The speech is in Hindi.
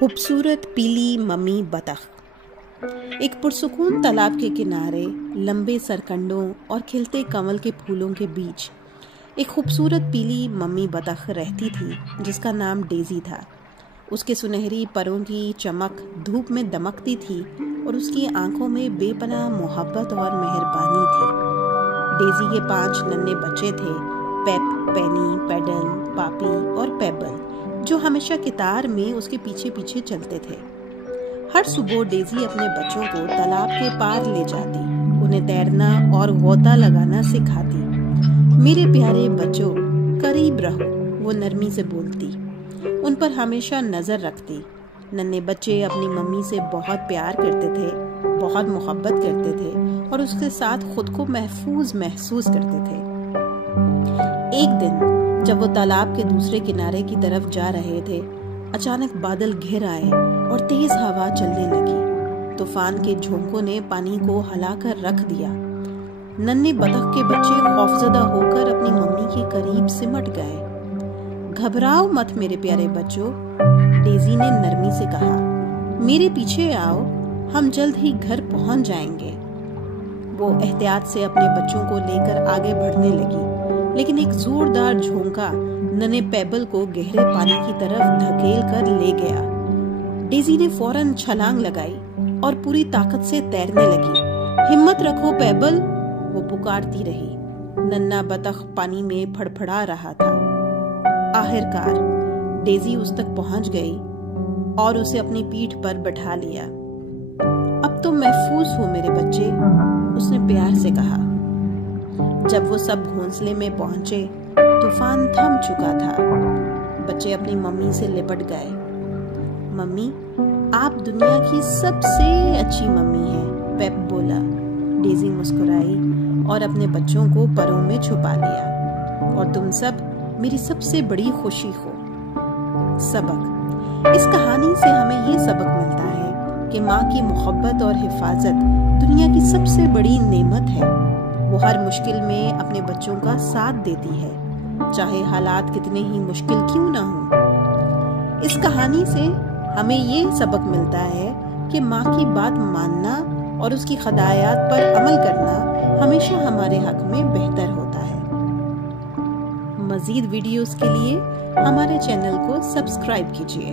खूबसूरत पीली मम्मी बतख। एक पुरसुकून तालाब के किनारे लंबे सरकंडों और खिलते कमल के फूलों के बीच एक खूबसूरत पीली मम्मी बतख रहती थी जिसका नाम डेज़ी था। उसके सुनहरी परों की चमक धूप में दमकती थी और उसकी आंखों में बेपनाह मोहब्बत और मेहरबानी थी। डेज़ी के 5 नन्हे बच्चे थे, पेप, पेनी, पेडल, पापी और पेबल, जो हमेशा कितार में उसके पीछे पीछे चलते थे। हर सुबह डेज़ी अपने बच्चों को तालाब के पार ले जाती, उन्हें तैरना और गोता लगाना सिखाती। मेरे प्यारे बच्चों, करीब रहो, वो नरमी से बोलती। उन पर हमेशा नजर रखती। नन्हे बच्चे अपनी मम्मी से बहुत प्यार करते थे, बहुत मोहब्बत करते थे और उसके साथ खुद को महफूज महसूस करते थे। एक दिन जब वो तालाब के दूसरे किनारे की तरफ जा रहे थे, अचानक बादल घिर आए और तेज हवा चलने लगी। तूफान के झोंकों ने पानी को हिलाकर रख दिया। नन्हे बतख के बच्चे खौफजदा होकर अपनी मम्मी के करीब सिमट गए। घबराओ मत मेरे प्यारे बच्चों, डेज़ी ने नरमी से कहा। मेरे पीछे आओ, हम जल्द ही घर पहुंच जाएंगे। वो एहतियात से अपने बच्चों को लेकर आगे बढ़ने लगी, लेकिन एक जोरदार झोंका नन्हे पेबल को गहरे पानी की तरफ धकेल कर ले गया। डेज़ी ने फौरन छलांग लगाई और पूरी ताकत से तैरने लगी। हिम्मत रखो पेबल, वो पुकारती रही। नन्हा बतख पानी में फड़फड़ा रहा था। आखिरकार डेज़ी उस तक पहुंच गई और उसे अपनी पीठ पर बैठा लिया। अब तो महफूज हो मेरे बच्चे, उसने प्यार से कहा। जब वो सब घोंसले में पहुंचे, तूफान थम चुका था। बच्चे अपनी मम्मी से लिपट गए। मम्मी, आप दुनिया की सबसे अच्छी मम्मी हैं, पेप बोला। डेज़ी मुस्कुराई और अपने बच्चों को परों में छुपा लिया। और तुम सब मेरी सबसे बड़ी खुशी हो। सबक। इस कहानी से हमें ये सबक मिलता है कि माँ की मोहब्बत और हिफाजत दुनिया की सबसे बड़ी नेमत है। वो हर मुश्किल में अपने बच्चों का साथ देती है, चाहे हालात कितने ही मुश्किल क्यों ना हो। इस कहानी से हमें ये सबक मिलता है कि माँ की बात मानना और उसकी हिदायत पर अमल करना हमेशा हमारे हक में बेहतर होता है। मज़ीद वीडियोस के लिए हमारे चैनल को सब्सक्राइब कीजिए।